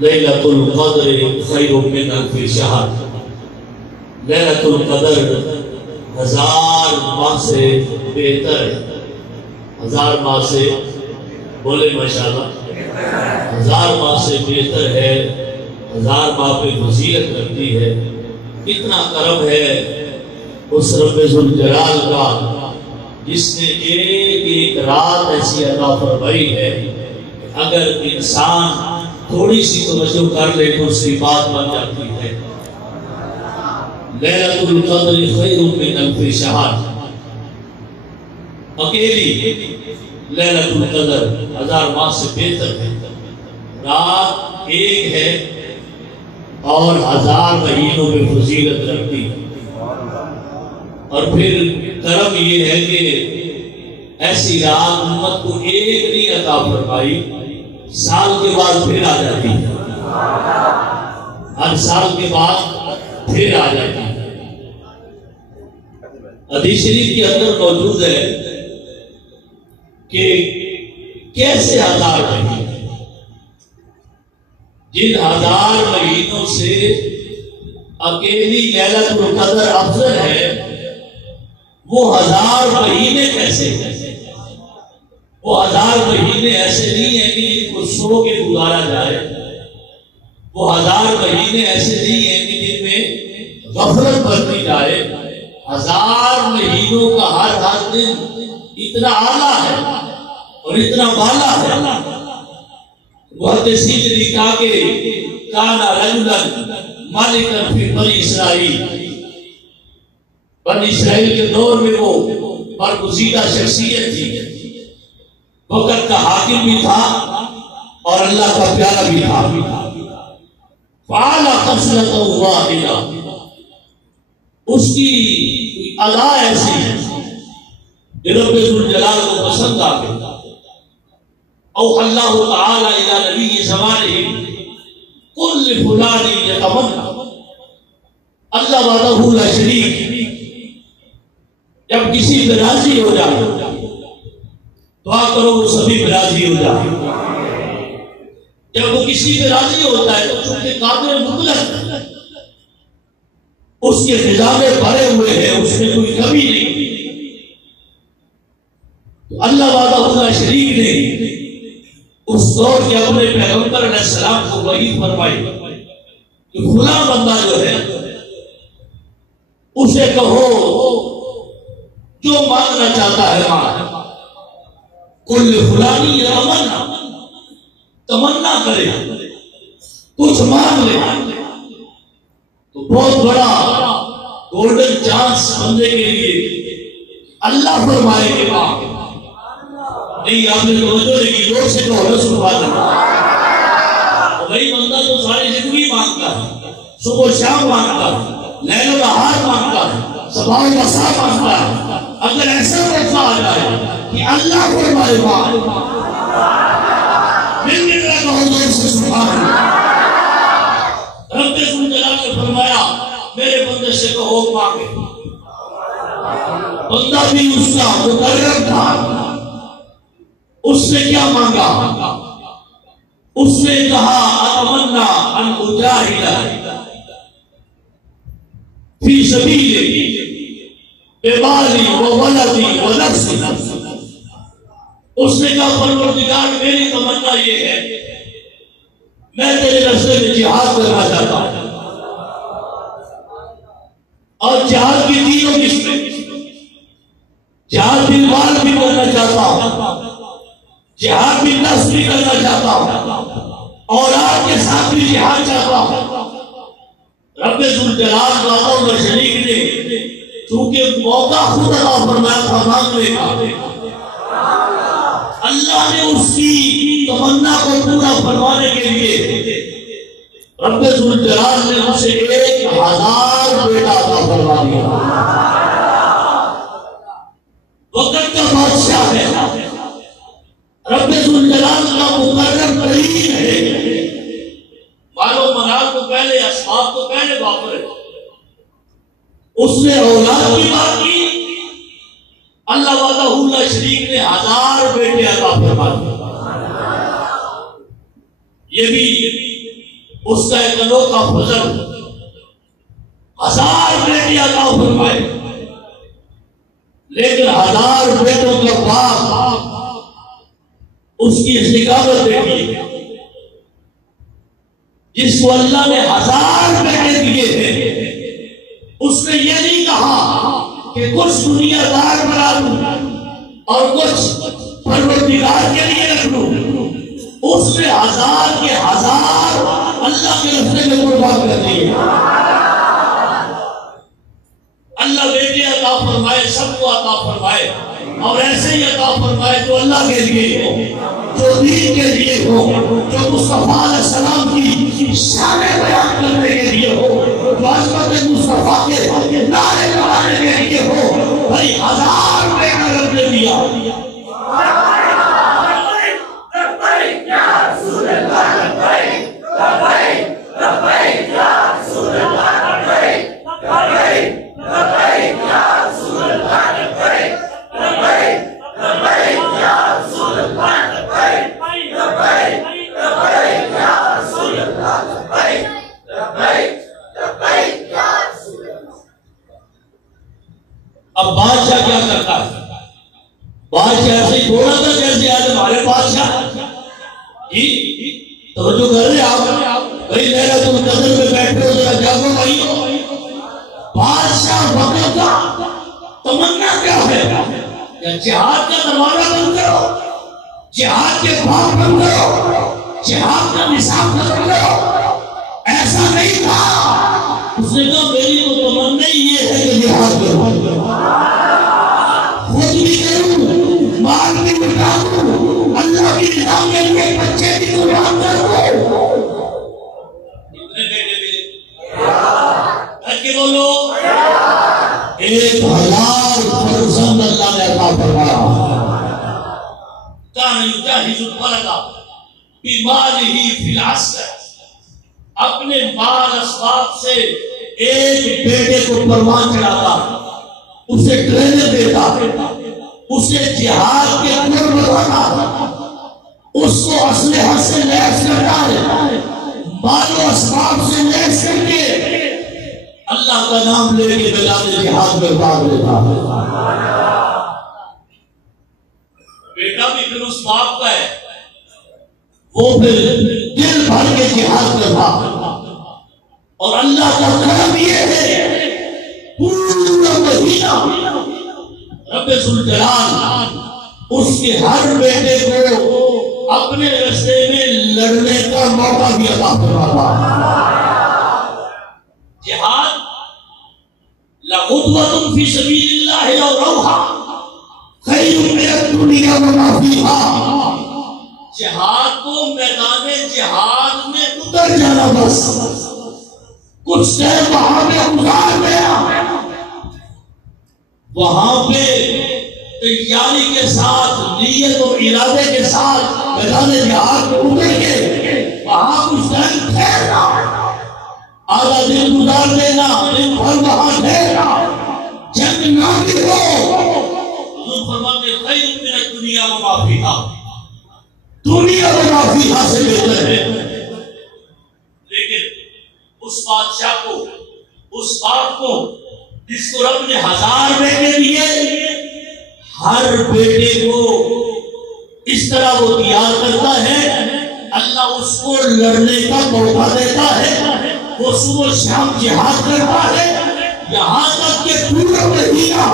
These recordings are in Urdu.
لیلۃ القدر خیر من الف شہر، لیلۃ القدر 1000 ماہ سے بہتر ہے۔ 1000 ماہ سے، بولے ماشاءاللہ، 1000 ماہ سے بہتر ہے، 1000 ماہ پہ فضیلت رکھتی ہے۔ کتنا کرم ہے اس رب ذوالجلال کا جس نے ایک ایک رات ایسی عطا فرمائی ہے کہ اگر انسان تھوڑی سی توجہ کر لے تو اس کی بات بن جاتی ہے۔ لیلۃ القدر خیر من الف شہر، اکیلی لیلۃ القدر 1000 ماہ سے بہتر ہے۔ رات ایک ہے اور 1000 مہینوں میں فضیلت رکھتی ہے۔ اور پھر کرم یہ ہے کہ ایسی رات امت کو ایک نہیں عطا فرمائی، سال کے بعد پھر آ جاتی ہے، ہر سال کے بعد پھر آ جاتی ہے۔ حدیث شریف کے اندر موجود ہے کہ کیسے 1000 مہینے، جن 1000 مہینوں سے اکیلی لیلۃ القدر افضل ہے، وہ 1000 مہینے کیسے ہیں؟ وہ 1000 مہینے ایسے نہیں ہیں کہ جن کو سو کے گزارا جائے، وہ 1000 مہینے ایسے نہیں ہیں کہ جن میں غفلت برتی جائے۔ 1000 مہینوں کا ہر دن اتنا اعلیٰ ہے اور اتنا بالا ہے۔ محدثین نے لکھا کہ کانا رجلا مالکا فی بنی اسرائیل، بنی اسرائیل کے دور میں وہ برگزیدہ شخصیت تھی، وقت کا حاکم بھی تھا اور اللہ کا پیارا بھی تھا۔ فعال خصلۃ واحدہ، اس کی ادا ایسی ہے کہ رب ذوالجلال کو پسند آ گئی۔ او اللہ تعالی الی نبی زمانہ کل فلان یتمنى، اللہ وحدہ لا شریک جب کسی پہ راضی ہو جائے، دعا کرو وہ سبھی پہ راضی ہو جائے۔ جب وہ کسی پہ راضی ہوتا ہے تو چونکہ قادر مطلق اس کے خزانے بھرے ہوئے ہیں، اس میں کوئی کمی نہیں۔ تو اللہ وحدہ لا شریک نے اس دور کے اپنے پیغمبر علیہ السلام کو وحی فرمائی کہ فلاں بندہ جو ہے اسے کہو جو مانگنا چاہتا ہے مانگ، کل فلانی تمنا کرے، کچھ مانگ لے، تو بہت بڑا گولڈن چانس بندے کے لیے اللہ فرمائے کہ مانگ۔ نہیں آپ نے توجہ نہیں کی، لوگ سے کہو رسول اللہ، بھائی بندہ تو ساری زندگی مانگتا ہے، صبح شام مانگتا ہے، لیل و نہار مانگتا ہے، صبح و مساء مانگتا ہے۔ اگر ایسا موقع آ جائے کہ اللہ فرمائے مانگ، مل رہا کہو حضور سے سبحان اللہ۔ رب ذوالجلال نے فرمایا میرے بندے سے کہو مانگے۔ بندہ بھی اس کا مقرر تھا، اس نے کیا مانگا؟ اس نے کہا اتمنى ان اجاہد فی سبیل بمالی وولدی ونفسی۔ اس نے کہا پروردگار میری تمنا یہ ہے میں تیرے راستے میں جہاد کرنا چاہتا ہوں، اور جہاد کی تینوں قسمیں، جہاد بھی مال بھی کرنا چاہتا ہوں، جہاد بھی نفس بھی کرنا چاہتا ہوں، اور آپ کے ساتھ بھی جہاد چاہتا ہوں۔ رب ذوالجلال و شریک نے چونکہ موقع خود عطا فرمایا تھا مانگنے کا، اللہ نے اس کی تمنا کو پورا فرمانے کے لیے رب ذوالجلال نے اسے 1000 بیٹا عطا فرما دیا۔ وقت کا بادشاہ ہے، رب ذوالجلال کا مقرر ترین ہے، مالو منال کو پہلے، اسباب کو پہلے واپر ہے۔ اس نے اولاد کی بات کی، اللہ وحدہ لا شریک نے 1000 بیٹے عطا فرما دیے۔ یہ بھی اس کا ایک انوکھا فضل 1000 بیٹے عطا فرمائے، لیکن 1000 بیٹوں کا باپ اس کی استقامت دیکھیے، جس کو اللہ نے 1000 بیٹے دیے ہیں، اس نے یہ نہیں کہا کہ کچھ دنیا دار بنا لوں اور کچھ پروردگار کے لیے رکھ لوں، اس نے 1000 کے 1000 اللہ کے راستے میں قربان کر دیے۔ اللہ بیٹے عطا فرمائے، سب کو عطا فرمائے، اور ایسے ہی عطا فرمائے جو اللہ کے لیے ہو، جو دین کے لیے ہو، جو مصطفیٰ علیہ السلام کی شان بیان کرنے کے لیے ہو، جو عظمت مصطفیٰ کے نعرے لگانے کے لیے ہو۔ بھائی 1000 بیٹا رب نے دیا، اب بادشاہ کیا کرتا ہے؟ بادشاہ ایسے ہی تھوڑا تھا جیسے آج ہمارے بادشاہ توجہ کر رہے آپ بھائی میرا تم قدر میں بیٹھے ہو ذرا جاگو بھائی۔ بادشاہ وقت کا تمنا کیا ہے کہ جہاد کا دروازہ بند کرو، جہاد کے باغ بند کرو، جہاد کا نصاب ختم کرو۔ ایسا نہیں تھا، اس نے کہا میری تو تمنا ہی یہ ہے کہ جہاد کرو، خود بھی کروں، مال بھی اٹھاؤں، اللہ کی نظام کے لیے بچے بھی قربان کروں۔ بولو 1000 فرزند اللہ نے عطا فرمایا۔ کان یجاہز الولد بمالہ فی العسکر، اپنے مال اسباب سے ایک بیٹے کو پروان چڑھاتا، اسے ٹرینر دیتا، اسے جہاد کے اندر بتاتا، اس کو اسلحہ سے لیس کرتا ہے، مال و اسباب سے لیس کر کے اللہ کا نام لے کے میدان جہاد میں بھاگ لیتا ہے۔ بیٹا بھی پھر اس باپ کا ہے، وہ پھر دل بھر کے جہاد کرتا، اور اللہ کا کرم یہ ہے پورا مہینہ رب ذوالجلال اس کے ہر بیٹے کو اپنے راستے میں لڑنے کا موقع بھی عطا فرماتا۔ جہاد لغدوۃ فی سبیل اللہ او روحا خیر من الدنیا وما فیہا، جہاد کو میدان جہاد میں اتر جانا، بس کچھ دیر وہاں پہ گزار گیا، وہاں پہ تیاری کے ساتھ، نیت اور ارادے کے ساتھ میدان جہاد میں اتر کے وہاں کچھ دیر ٹھہرنا، آدھا دن گزار دینا، دن بھر وہاں ٹھہرنا، جنگ نہ بھی ہو، حضور فرماتے خیر من الدنیا وما فیہا، دنیا وما فیہا سے بہتر ہے۔ لیکن اس بادشاہ کو، اس باپ کو جس کو رب نے 1000 بیٹے دیے، ہر بیٹے کو اس طرح وہ تیار کرتا ہے، اللہ اس کو لڑنے کا موقع دیتا ہے، وہ صبح شام جہاد کرتا ہے، یہاں تک کہ پورا مہینہ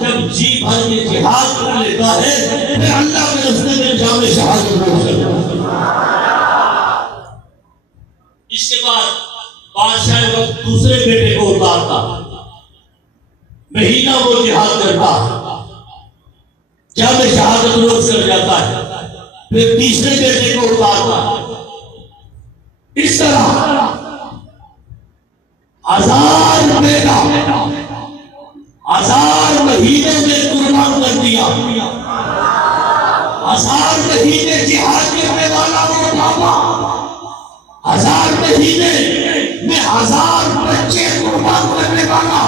جب جی بھر کے جہاد کر لیتا ہے، پھر اللہ کے راستے میں جام شہادت ہو جاتا۔ اس کے بعد بادشاہ وقت دوسرے بیٹے کو اتارتا، مہینہ وہ جہاد کرتا، جام شہادت روز کر جاتا ہے، پھر تیسرے بیٹے کو اتارتا، اس طرح 1000 بیٹا 1000 مہینے میں قربان کر دیا، 1000 مہینے جہاد کرنے والا وہ بابا، 1000 مہینے میں 1000 بچے قربان کرنے والا۔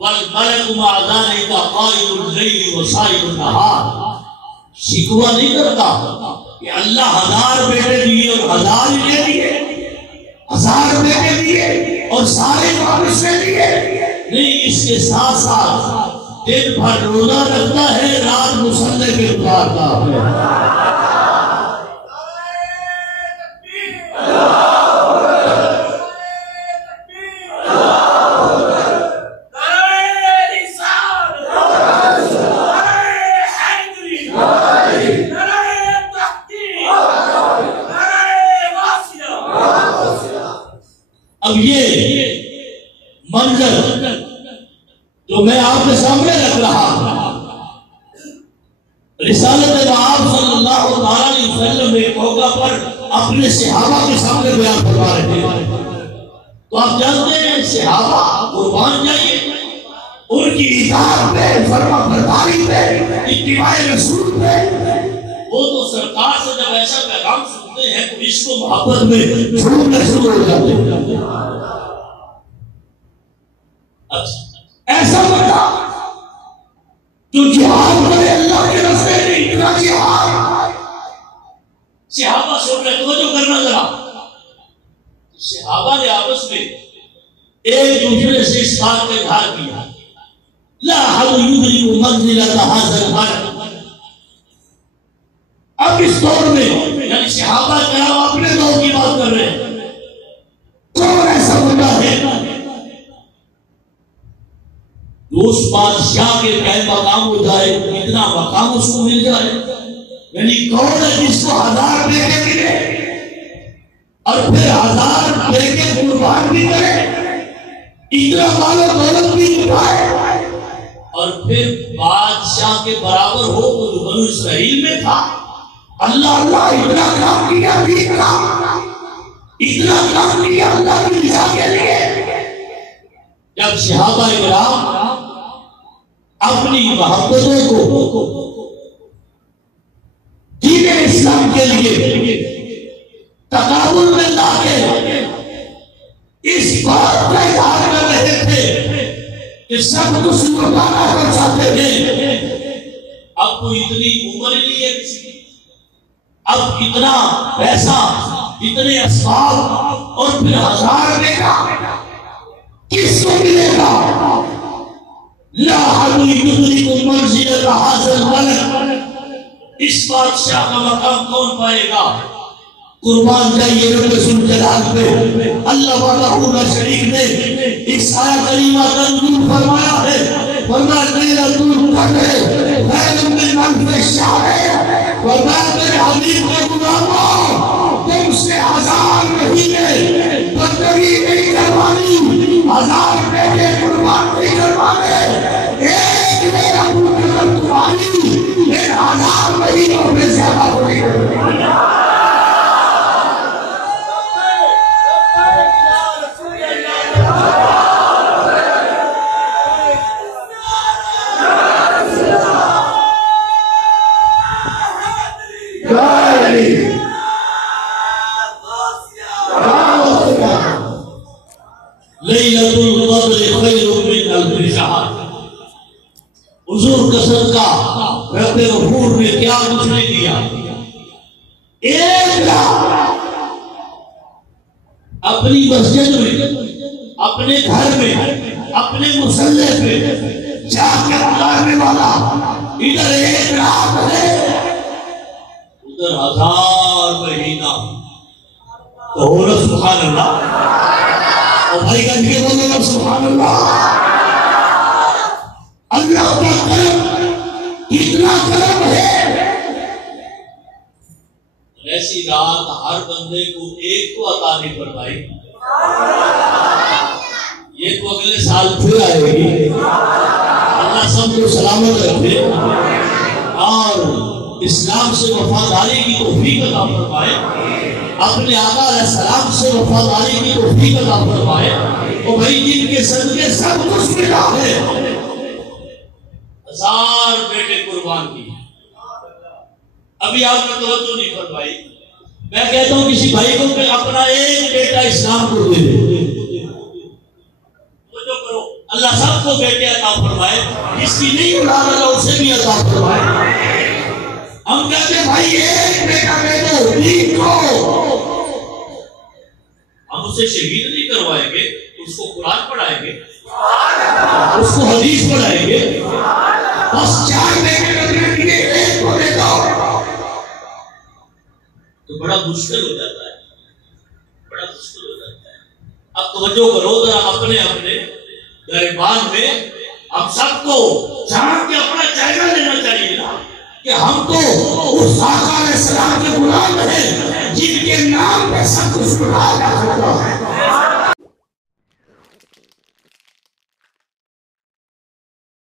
والملک مع ذلك قائم الليل وصائم النهار، شکوہ نہیں کرتا کہ اللہ 1000 بیٹے دیے اور 1000 ہی دے دیے، 1000 بیٹے دیے اور سارے واپس لے لیے نہیں، اس کے ساتھ ساتھ دن بھر روزہ رکھتا ہے، رات مصلے پہ گزارتا ہے۔ اب یہ منظر جو میں آپ کے سامنے رکھ رہا ہوں، رسالت مآب صلی اللہ علیہ وسلم ایک موقع پر اپنے صحابہ کے سامنے بیان فرما رہے تھے، تو آپ جانتے ہیں صحابہ قربان جائیے، ان کی اطاعت پہ، فرما برداری پہ، اتباع رسول پہ، وہ تو سرکار سے جب ایسا پیغام سنتے ہیں تو عشق و محبت میں چھوڑنے شروع ہو جاتے ہیں۔ ایسا بندہ جو جہاد کرے اللہ کے راستے میں، اتنا جہاد، صحابہ سن رہے، توجہ کرنا ذرا، صحابہ نے آپس میں ایک دوسرے سے اس بات کا اظہار کیا، لا احد یدرک منزلۃ ھذا المرء، اب اس دور میں یعنی صحابہ کرام اپنے دور کی بات کر رہے ہیں، کون ایسا بندہ ہے جو اس بادشاہ کے قائم مقام ہو جائے، اتنا مقام اس کو مل جائے، یعنی کون ہے جس کو 1000 بیٹے ملے اور پھر 1000 بیٹے قربان بھی کرے، اتنا مال و دولت بھی اٹھائے اور پھر بادشاہ کے برابر ہو تو جو بنو اسرائیل میں تھا، اللہ اللہ اتنا کام کیا، اتنا کام کیا اللہ کی رضا کے لیے۔ جب صحابہ کرام اپنی محبتوں کو دین اسلام کے لیے تقابل میں لا کے اس بات کا اظہار کر رہے تھے کہ سب کچھ لوٹانا کر چاہتے تھے، اب تو اتنی عمر نہیں ہے کسی کی، اب اتنا پیسہ، اتنے اسباب اور پھر 1000 بیٹا کس کو ملے گا؟ لا احد یدرک منزلۃ ھذا الملک، اس بادشاہ کا مقام کون پائے گا؟ قربان جائیے رب ذو جلال پہ۔ اللہ وحدہ لا شریک نے اس آیت کریمہ کا نزول فرمایا ہے، فرمایا لیلۃ القدر خیر من الف شہر، فرمایا میرے حبیب کے غلاموں تم سے 1000 مہینے بندگی نہیں کروانی، 1000 بیٹے قربان نہیں کروانے، ایک میرا قربان تمہاری یہ 1000 مہینوں میں زیادہ ہوئی ہے۔ لیلۃ القدر خیر من الف شہر، حضور کا صدقہ رب غفور نے کیا کچھ نہیں دیا، 1 لاکھ اپنی مسجد میں، اپنے گھر میں، اپنے مصلی پہ جا کے لگانے والا، ادھر 1 لاکھ ہے، ادھر 1000 مہینہ، تو ہو رہا سبحان اللہ، اور بھائی کہتے ہیں بولو نا سبحان اللہ۔ اللہ کا کرم کتنا کرم ہے، ایسی رات ہر بندے کو ایک کو عطا نہیں فرمائی، یہ تو اگلے سال پھر آئے گی، اللہ سب کو سلامت رکھے اور اسلام سے وفاداری کی توفیق عطا فرمائے، اپنے آقا علیہ السلام سے وفاداری کی توفیق عطا فرمائے، اور بھائی جن کے صدقے سب کچھ ملا ہے، 1000 بیٹے قربان کی، ابھی آپ نے توجہ نہیں فرمائی، میں کہتا ہوں کسی بھائی کو کہ اپنا 1 بیٹا اسلام کو دے دے، توجہ کرو، اللہ سب کو بیٹے عطا فرمائے، جس کی نہیں اولاد اللہ اسے بھی عطا فرمائے۔ ہم کہتے ہیں بھائی 1 بیٹا دے دو، 3 کو، ہم سے شہید نہیں کروائیں گے، اس کو قرآن پڑھائیں گے، اس کو حدیث پڑھائیں گے، بس 4 مہینے لگنے کے لیے ایک کو دے دو تو بڑا مشکل ہو جاتا ہے، بڑا مشکل ہو جاتا ہے۔ اب توجہ کرو ذرا اپنے اپنے گریبان میں، ہم سب کو جان کے اپنا جائزہ لینا چاہیے نا کہ ہم تو اس آقا علیہ السلام کے غلام ہیں جن کے نام پہ سب کچھ گناہ کا